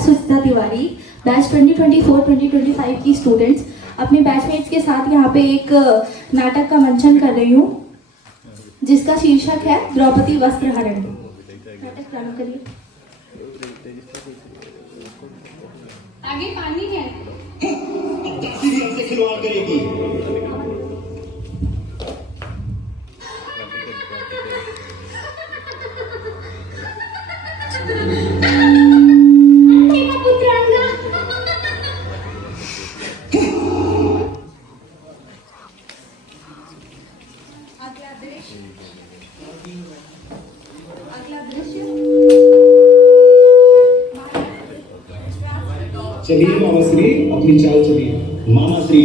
सुचिता Tiwari, batch 2024-2025 की students अपने batchmates के साथ यहाँ पे एक नाटक का मंचन कर रही हूँ जिसका शीर्षक है द्रौपदी वस्त्रहरण। नाटक प्रारंभ करिए। आगे पानी है। अब दासी भी हमसे खिलवाड़ करेगी। चलिए मामा श्री, अपनी चाल चलिए। मामा श्री,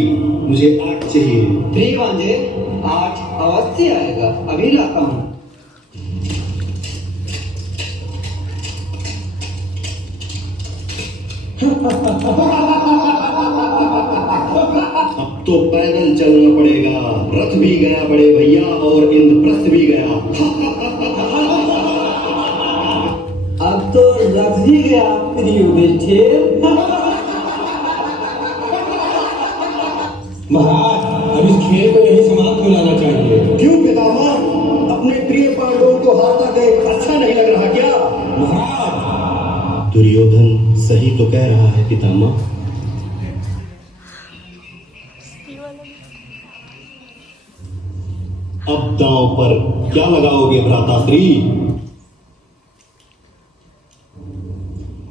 मुझे 8 चाहिए। ठीक भांजे, 8 अवश्य आएगा, अभी लाता हूँ। अब तो पैदल चलना पड़ेगा। रथ भी गया बड़े भैया और इंद्रप्रस्थ भी गया। अब तो रथ ही गया प्रिय युधिष्ठिर। महाराज, अब इस खेल को यही समाप्त हो जाना चाहिए। क्यों पितामह? अपने प्रिय पांडवों को हारता देख अच्छा नहीं लग रहा क्या? महाराज, दुर्योधन सही तो कह रहा है पितामह। अब दांव पर क्या लगाओगे भ्राताश्री?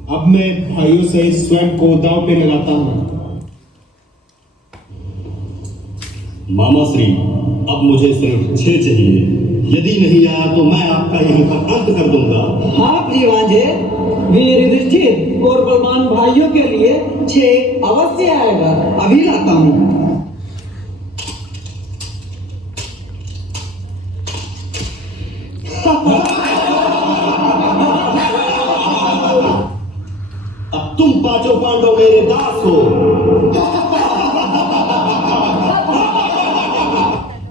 अब मैं भाइयों से स्वयं को दांव पे लगाता हूँ। मामा श्री, अब मुझे सिर्फ 6 चाहिए। यदि नहीं आया तो मैं आपका यहीं पर अंत कर दूंगा। हाँ प्रिय भांजे, वीर युधिष्ठिर और बलवान भाइयों के लिए 6 अवश्य आएगा, अभी लाता हूँ। अब तुम पांचों पांडव मेरे दास हो।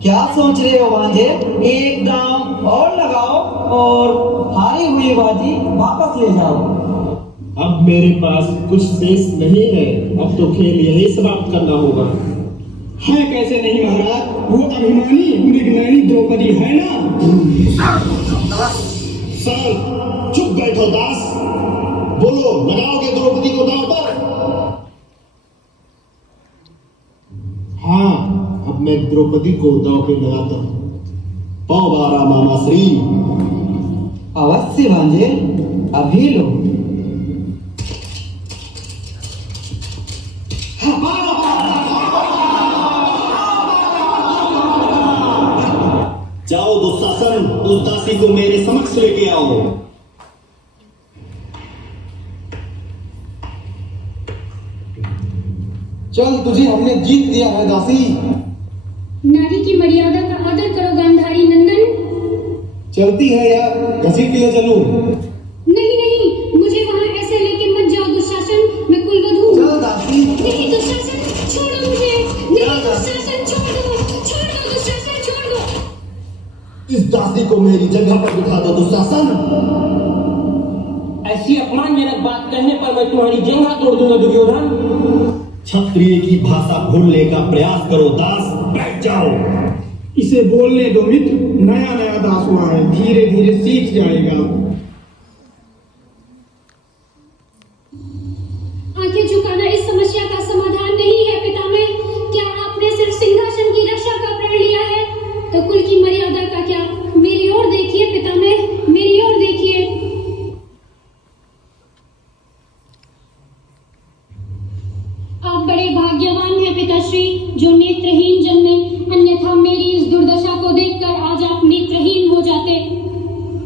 क्या सोच रहे हो भांजे? एक दांव और लगाओ और हारी हुई बाजी वापस ले जाओ। अब मेरे पास कुछ शेष नहीं है, अब तो खेल यही समाप्त करना होगा। है कैसे नहीं महाराज, वो अभिमानी मृगनयनी द्रौपदी है ना। सर चुप बैठो दास। बोलो, लगाओगे द्रौपदी को दांव पर? हाँ, अब मैं द्रौपदी को दांव पे लगाता हूँ। पौबारा मामा श्री। अवश्य भांजे, अभी लो। जाओ दुशासन, उस दासी को मेरे समक्ष लेके आओ। चल, तुझे हमने जीत लिया है दासी। नारी की मर्यादा का आदर करो गांधारी नंदन। चलती है या घसीट के ले चलूं? नहीं नहीं, मुझे वहाँ ऐसे लेके मत जाओ दुशासन, मैं कुलवधू हूँ। चलो दासी। नहीं दुशासन, छोड़ो मुझे। नहीं दुशासन, छोड़ दो दुशासन, छोड़ दो। इस दासी को मेरी जगह पर बिठा दो दुशासन। ऐसी अपमानजनक बात कहने पर मैं तुम्हारी जंघा तोड़ दूंगा दुर्योधन। क्षत्रिय की भाषा भूलने का प्रयास करो दास। बैठ जाओ। इसे बोलने दो मित्र, नया नया दास हुआ है, धीरे धीरे सीख जाएगा। आंखें झुकाना इस समस्या का समाधान नहीं है पितामह। क्या आपने सिर्फ सिंहासन की रक्षा का प्रण लिया है तो कुल की मर्यादा का क्या? मेरी ओर देखिए पितामह, मेरी ओर देखिए। आप बड़े भाग्यवान हैं पिताश्री जो नेत्रहीन जन्मे, अन्यथा मेरी इस दुर्दशा को देखकर आज आप नेत्रहीन हो जाते।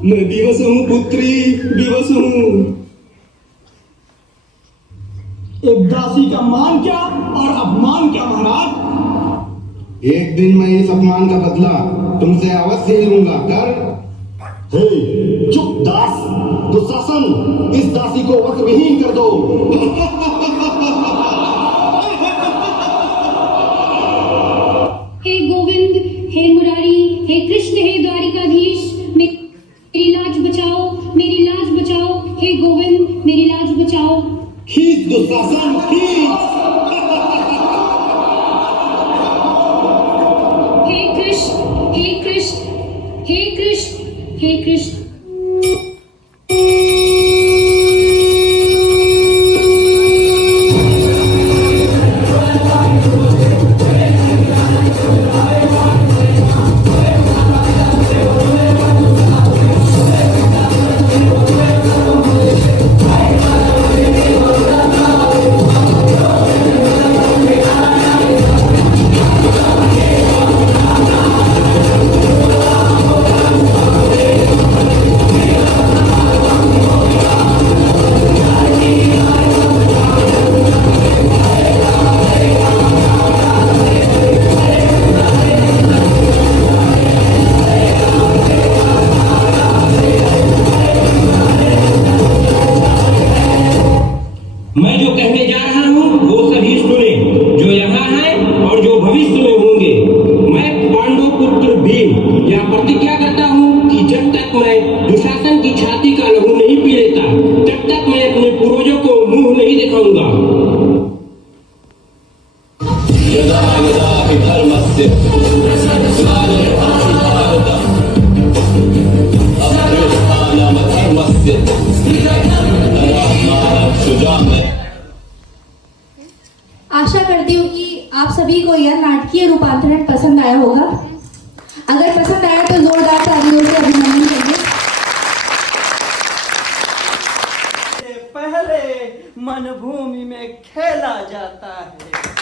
मैं विवश हूँ पुत्री, विवश हूँ। एक दासी का मान क्या और अपमान क्या महाराज। एक दिन मैं इस अपमान का बदला तुमसे अवश्य ही लूंगा। कर। हे, चुप दास। दुशासन, इस दासी को वस्त्रविहीन कर दो। हे गोविंद, हे मुरारी, हे कृष्ण, हे द्वारिकाधीश, मेरी लाज बचाओ, मेरी लाज बचाओ। हे गोविंद, मेरी लाज बचाओ। दुशासन खींच। हे कृष्ण, हे कृष्ण, हे कृष्ण, हे कृष्ण। मैं जो कहने जा रहा हूँ वो सभी सुने, जो यहाँ हैं और जो भविष्य में होंगे। मैं पांडु पुत्र भीम यह प्रतिज्ञा करता हूँ कि जब तक मैं दुशासन की छाती का लहू नहीं पी लेता, तब तक मैं अपने पूर्वजों को मुंह नहीं दिखाऊंगा। यदा यदा हि धर्मस्य ग्लानिर्भवति भारतम् अभ्युत्थानमधर्मस्य तदात्मानं सृजामि। आशा करती हूँ कि आप सभी को यह नाटकीय रूपांतरण पसंद आया होगा। अगर पसंद आया तो जोरदार तालियों से अभिनंदन करिए। पहले मन भूमि में खेला जाता है।